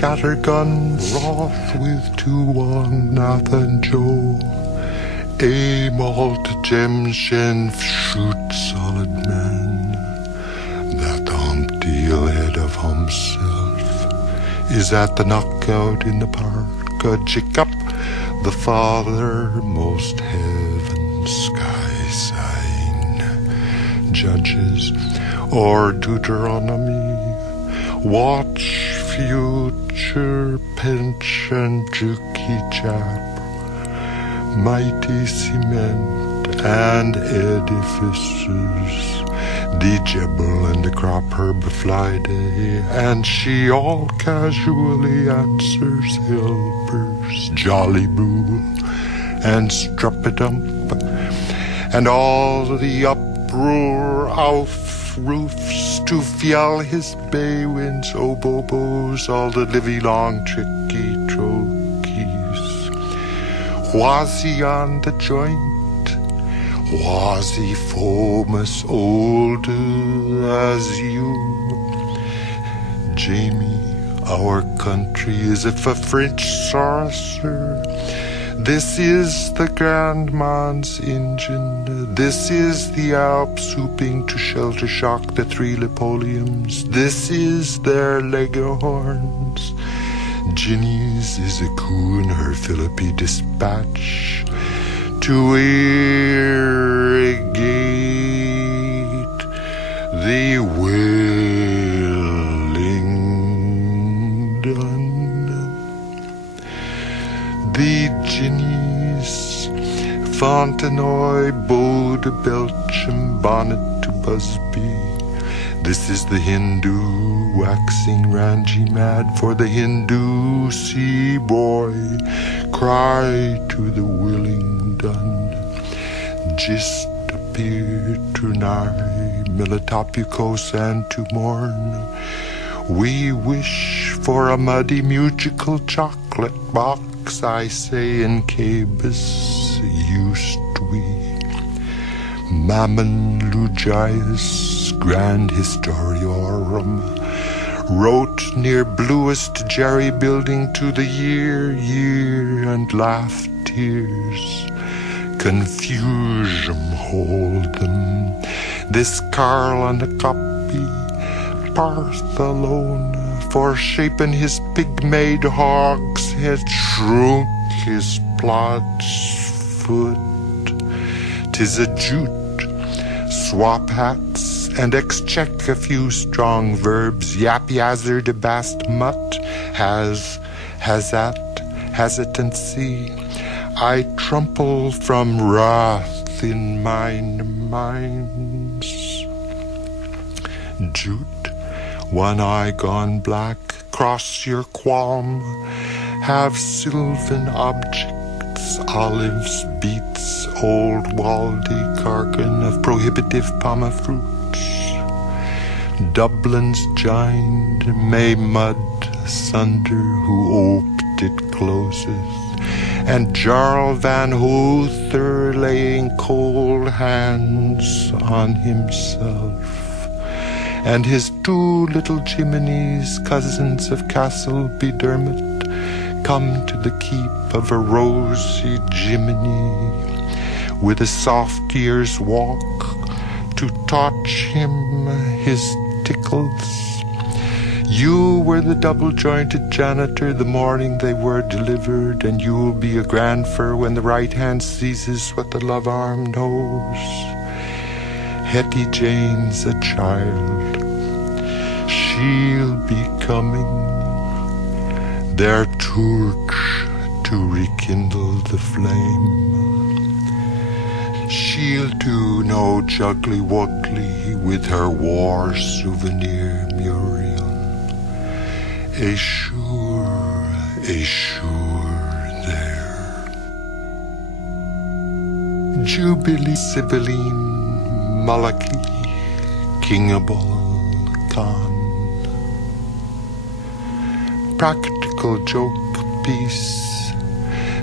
scattergun, wroth with 2-1, Nathan Joe. Aim all to Jemshen, shoot solid man. That Humpty'll head of himself is at the knockout in the park. A Jacob, the father, most heaven sky sign. Judges or Deuteronomy, watch future pension jukey chap. Mighty cement and edifices, the Jebel and the crop herb Friday, and she all casually answers helpers, jolly boo and struppidump, and all the uproar auf roofs to fjell his bay winds, obobos, all the livy long tricky trochees. Was he on the joint? Was he famous old as you? Jamie, our country is if a French sorcerer. This is the Grand Man's engine. This is the Alps whooping to shelter shock the 3 Napoleons. This is their Leghorns. Ginny's is a coup in her Philippi dispatch to irrigate the Wellington. The Ginny's, Fontenoy, Beau de Belgium, bonnet to Busby. This is the Hindu waxing Ranji mad for the Hindu sea boy. Cry to the Willingdon. Gist appear to nigh Militopukos and to mourn. We wish for a muddy musical chocolate box, I say in Cabus used we. Mammon Lugius, Grand Historiorum, wrote near bluest Jerry building to the year, and laughed tears. Confusion hold them. This Carl on the copy, Barcelona, forshapen his pig-made hog's head, shrunk his plod's foot. 'Tis a jute, swap hats, and excheck a few strong verbs. Yap yazard a bast mutt, hesitancy. I trumple from wrath in mine minds. Jute, one eye gone black, cross your qualm. Have sylvan objects, olives, beets, old Waldy carcan of prohibitive Palma fruits. Dublin's giant may mud sunder who oped it closeth, and Jarl Van Hoother laying cold hands on himself, and his 2 little chimneys, cousins of Castle Bedermot, come to the keep of a rosy Jiminy, with a soft year's walk to touch him his tickles. You were the double-jointed janitor the morning they were delivered, and you'll be a grandfer when the right hand seizes what the love arm knows. Hetty Jane's a child. She'll be coming, their torch to rekindle the flame. She'll do no juggly-wuggly with her war souvenir Muriel. A sure there. Jubilee Sibylline Malaki Kingable Khan. Practical joke piece.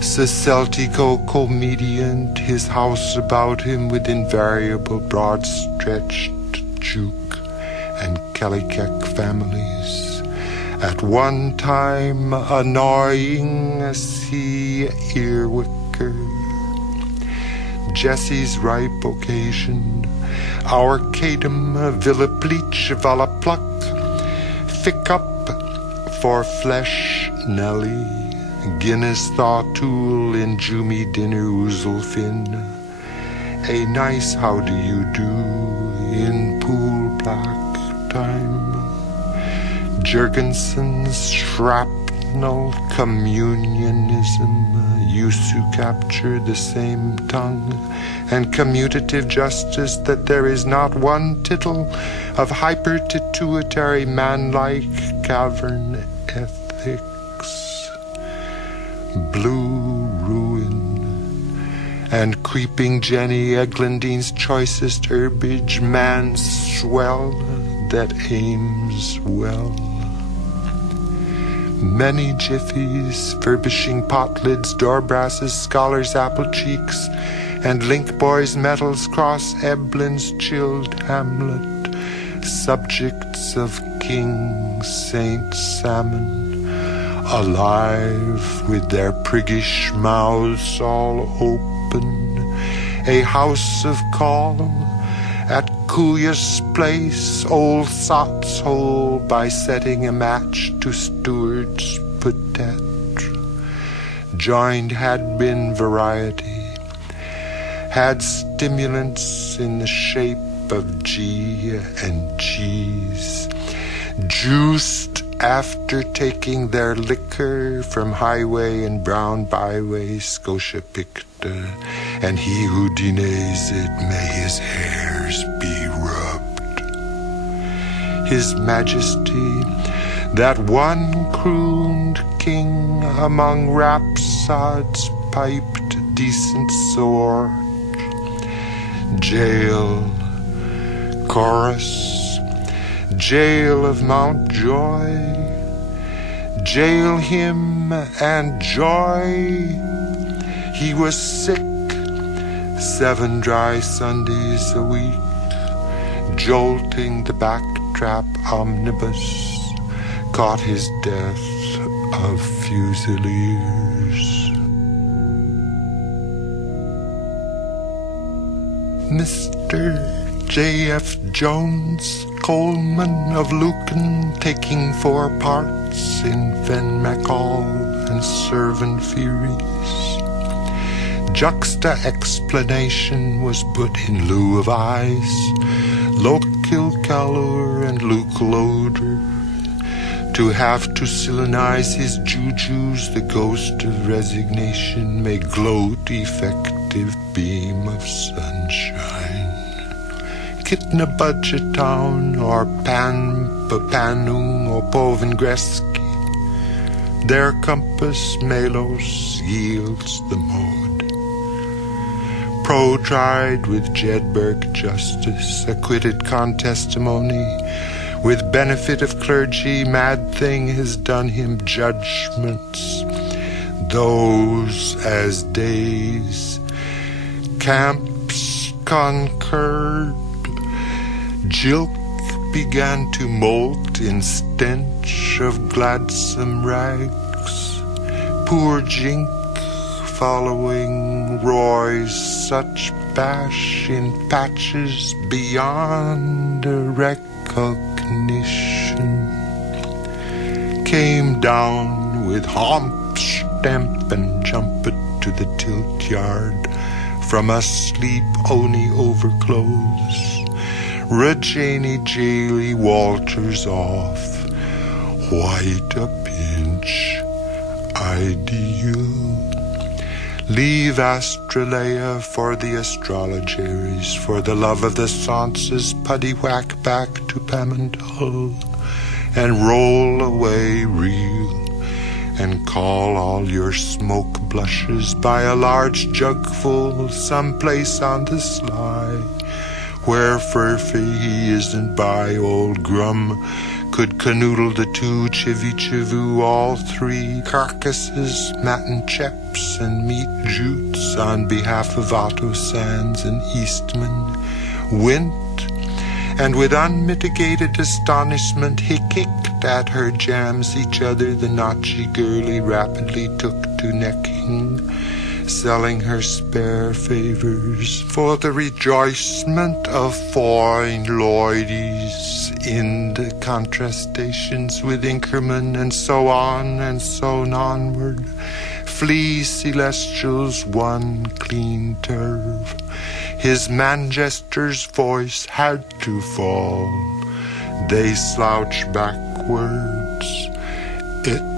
Celtico comedian, his house about him with invariable broad-stretched juke and Kellykeck families, At one time annoying sea earwicker, Jesse's ripe occasion, our cadum villa pleach vala pluck, fick up for flesh Nelly, Guinness thaw tool in Jumi dinner oozlefin, a nice how do you do in pool black time, Jurgenson's shrapnel communionism used to capture the same tongue, and commutative justice that there is not one tittle of hyper-tituitary man-like cavern ethics. Blue ruin and creeping Jenny Eglandine's choicest herbage, man's swell that aims well. Many jiffies, furbishing pot lids, door brasses, scholars' apple cheeks, and link boys' metals cross Eblin's chilled hamlet, subjects of King Saint Salmon, alive with their priggish mouths all open, a house of calm at Cooyas Place, old Sot's hole, by setting a match to Stewart's peut-être. Joined had been variety, had stimulants in the shape of G and cheese, juiced after taking their liquor from highway and brown byway Scotia Picta, and he who denies it, may his hairs be rubbed. His Majesty, that one crooned king among rhapsods piped decent sword, jail, chorus, jail of Mountjoy, jail him and joy. He was sick 7 dry Sundays a week, jolting the backtrap omnibus, caught his death of Fusiliers. Mr. J.F. Jones, Coleman of Lucan, taking 4 parts in Fen Macall and Servant Furies. Juxta explanation was put in lieu of eyes, Lokil Kalur and Luke Loader. To have to Silenize his jujus, the ghost of resignation may gloat effective beam of sunshine. Kitna Budget Town or Panung or Povengreski, their compass Melos yields the mode. Pro tried with Jedburgh justice, acquitted con testimony, with benefit of clergy, mad thing has done him judgments, those as days, camps concurred, Jilk began to molt in stench of gladsome rags, poor Jink following Roy's such bash in patches beyond a recognition, came down with homp, stamp and jumpet to the tilt yard from asleep only overclothes. Regini Jaily Walters off, white a pinch, ideal. Leave Astralea for the astrologeries, for the love of the sciences, puddy whack back to Pamandal, and roll away real, and call all your smoke blushes by a large jugful someplace on the sly, where Furphy he isn't by old Grum could canoodle the 2 chivy-chivu, all 3 carcasses, matin cheps and meat jutes on behalf of Otto Sands and Eastman, wint and with unmitigated astonishment he kicked at her jams each other the notchy girlie rapidly took to necking, selling her spare favours for the rejoicement of fine ladies in the contrastations with Inkerman, and so on and so onward. Flee celestials one clean turf. His Manchester's voice had to fall. They slouched backwards. Edgar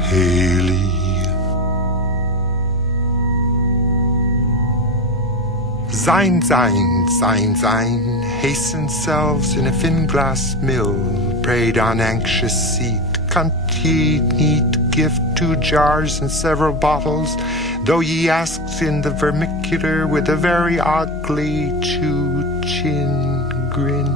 Haley. Sein, hasten selves in a fin glass mill, prayed on anxious seat. Cunt ye neat gift 2 jars and several bottles, though ye asks in the vermicular with a very ugly chew-chin grin.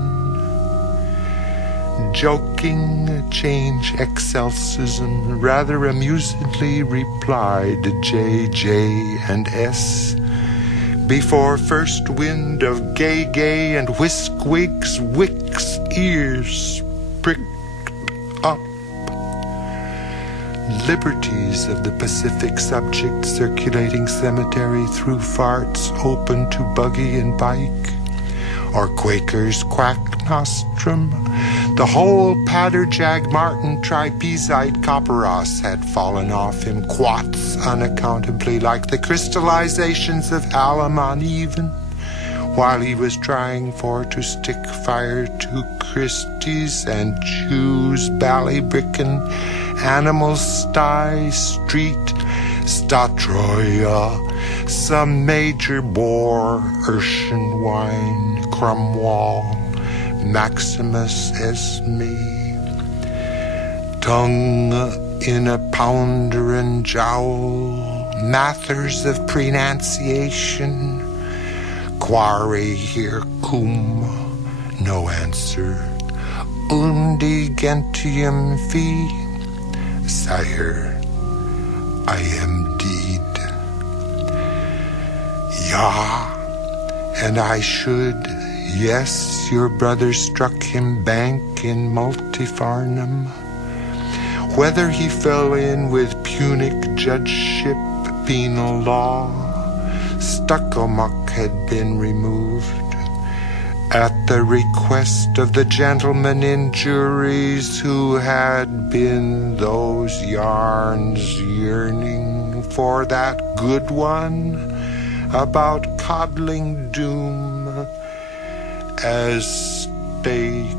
Joking change excelsicism, rather amusedly replied J, and S. Before first wind of gay, and whisk-wigs, wicks, ears pricked up. Liberties of the Pacific subject circulating cemetery through farts open to buggy and bike, or Quaker's quack nostrum. The whole Paderjag Martin trapezite copperos had fallen off him quats unaccountably like the crystallizations of alum on even, while he was trying for to stick fire to Christie's and Jews Ballybricken, Animal Sty Street, Statroya, some major bore, Urshenwine, Cromwell, Maximus Esme, tongue in a pounder and jowl, matters of pronunciation, quarry here cum, no answer, undi gentium fee, sire, I am deed. Ja, and I should, yes, your brother struck him bank in Multifarnham. Whether he fell in with Punic judgeship, penal law, Stuckamuck had been removed. At the request of the gentlemen in juries who had been those yarns yearning for that good one about coddling doom as stake